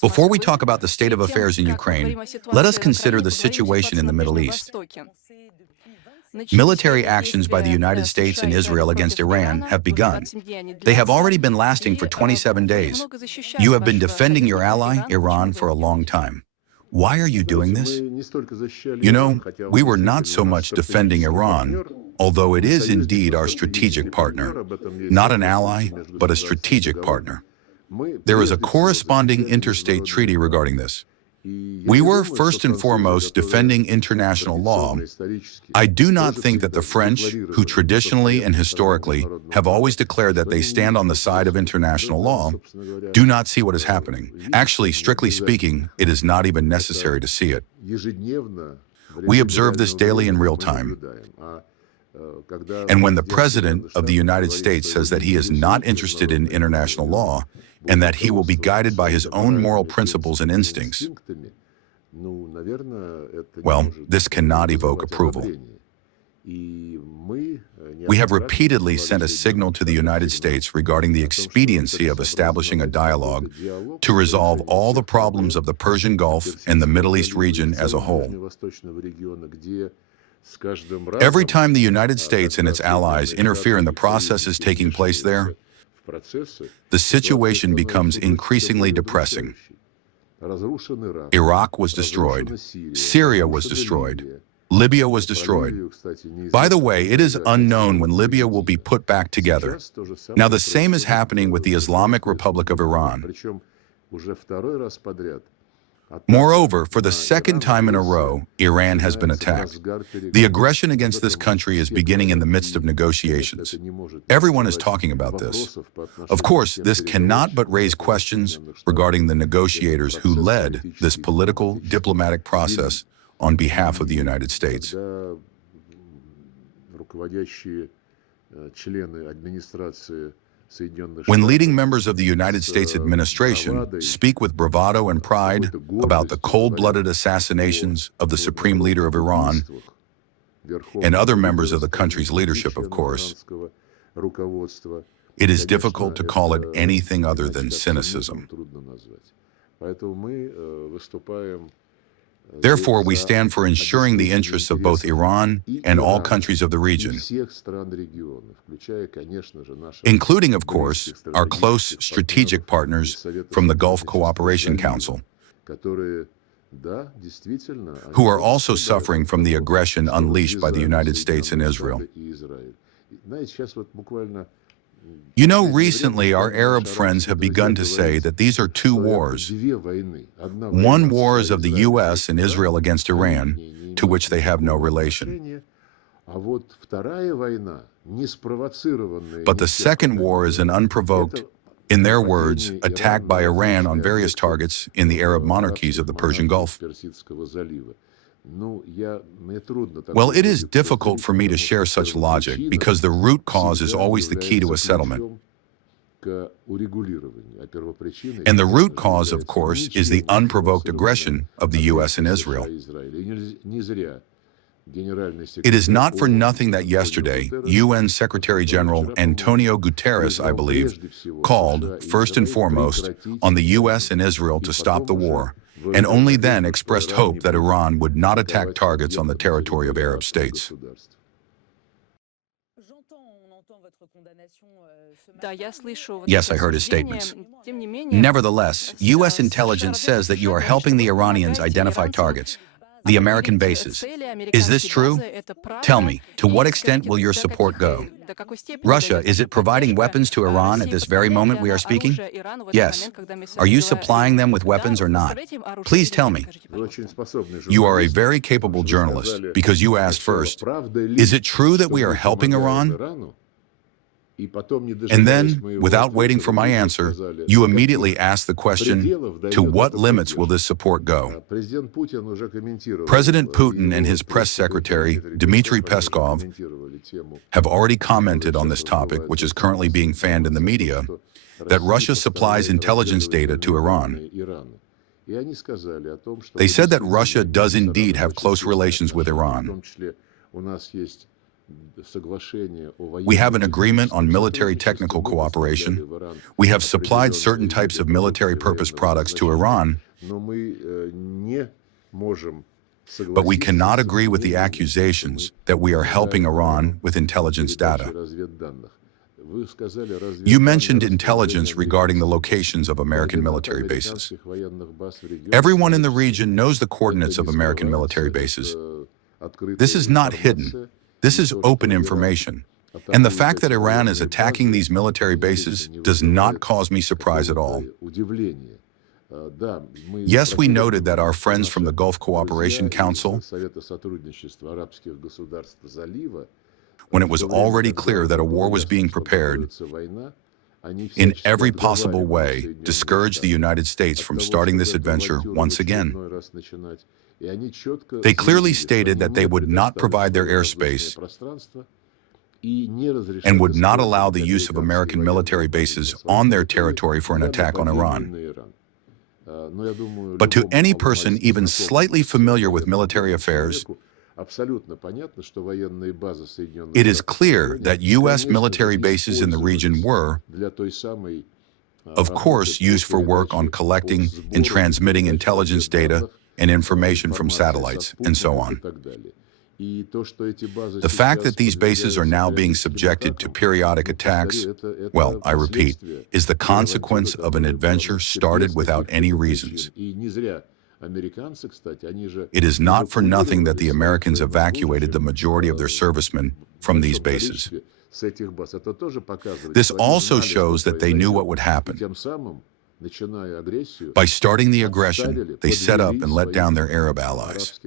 Before we talk about the state of affairs in Ukraine, let us consider the situation in the Middle East. Military actions by the United States and Israel against Iran have begun. They have already been lasting for 27 days. You have been defending your ally, Iran, for a long time. Why are you doing this? You know, we were not so much defending Iran, although it is indeed our strategic partner. Not an ally, but a strategic partner. There is a corresponding interstate treaty regarding this. We were first and foremost defending international law. I do not think that the French, who traditionally and historically have always declared that they stand on the side of international law, do not see what is happening. Actually, strictly speaking, it is not even necessary to see it. We observe this daily in real time. And when the President of the United States says that he is not interested in international law and that he will be guided by his own moral principles and instincts, well, this cannot evoke approval. We have repeatedly sent a signal to the United States regarding the expediency of establishing a dialogue to resolve all the problems of the Persian Gulf and the Middle East region as a whole. Every time the United States and its allies interfere in the processes taking place there, the situation becomes increasingly depressing. Iraq was destroyed. Syria was destroyed. Libya was destroyed. By the way, it is unknown when Libya will be put back together. Now, the same is happening with the Islamic Republic of Iran. Moreover, for the second time in a row, Iran has been attacked. The aggression against this country is beginning in the midst of negotiations. Everyone is talking about this. Of course, this cannot but raise questions regarding the negotiators who led this political, diplomatic process on behalf of the United States. When leading members of the United States administration speak with bravado and pride about the cold-blooded assassinations of the supreme leader of Iran and other members of the country's leadership, of course, it is difficult to call it anything other than cynicism. Therefore, we stand for ensuring the interests of both Iran and all countries of the region, including, of course, our close strategic partners from the Gulf Cooperation Council, who are also suffering from the aggression unleashed by the United States and Israel. You know, recently our Arab friends have begun to say that these are two wars. One war is of the U.S. and Israel against Iran, to which they have no relation. But the second war is an unprovoked, in their words, attack by Iran on various targets in the Arab monarchies of the Persian Gulf. Well, it is difficult for me to share such logic because the root cause is always the key to a settlement. And the root cause, of course, is the unprovoked aggression of the U.S. and Israel. It is not for nothing that yesterday, UN Secretary General Antonio Guterres, I believe, called, first and foremost, on the U.S. and Israel to stop the war, and only then expressed hope that Iran would not attack targets on the territory of Arab states. Yes, I heard his statements. Nevertheless, U.S. intelligence says that you are helping the Iranians identify targets, the American bases. Is this true? Tell me, to what extent will your support go? Russia, is it providing weapons to Iran at this very moment we are speaking? Yes. Are you supplying them with weapons or not? Please tell me. You are a very capable journalist because you asked first, is it true that we are helping Iran? And then, without waiting for my answer, you immediately ask the question, to what limits will this support go? President Putin and his press secretary, Dmitry Peskov, have already commented on this topic, which is currently being fanned in the media, that Russia supplies intelligence data to Iran. They said that Russia does indeed have close relations with Iran. We have an agreement on military technical cooperation. We have supplied certain types of military purpose products to Iran, but we cannot agree with the accusations that we are helping Iran with intelligence data. You mentioned intelligence regarding the locations of American military bases. Everyone in the region knows the coordinates of American military bases. This is not hidden. This is open information. And the fact that Iran is attacking these military bases does not cause me surprise at all. Yes, we noted that our friends from the Gulf Cooperation Council, when it was already clear that a war was being prepared, in every possible way, discouraged the United States from starting this adventure once again. They clearly stated that they would not provide their airspace and would not allow the use of American military bases on their territory for an attack on Iran. But to any person even slightly familiar with military affairs, it is clear that U.S. military bases in the region were, of course, used for work on collecting and transmitting intelligence data and information from satellites, and so on. The fact that these bases are now being subjected to periodic attacks, well, I repeat, is the consequence of an adventure started without any reasons. It is not for nothing that the Americans evacuated the majority of their servicemen from these bases. This also shows that they knew what would happen. By starting the aggression, they set up and let down their Arab allies.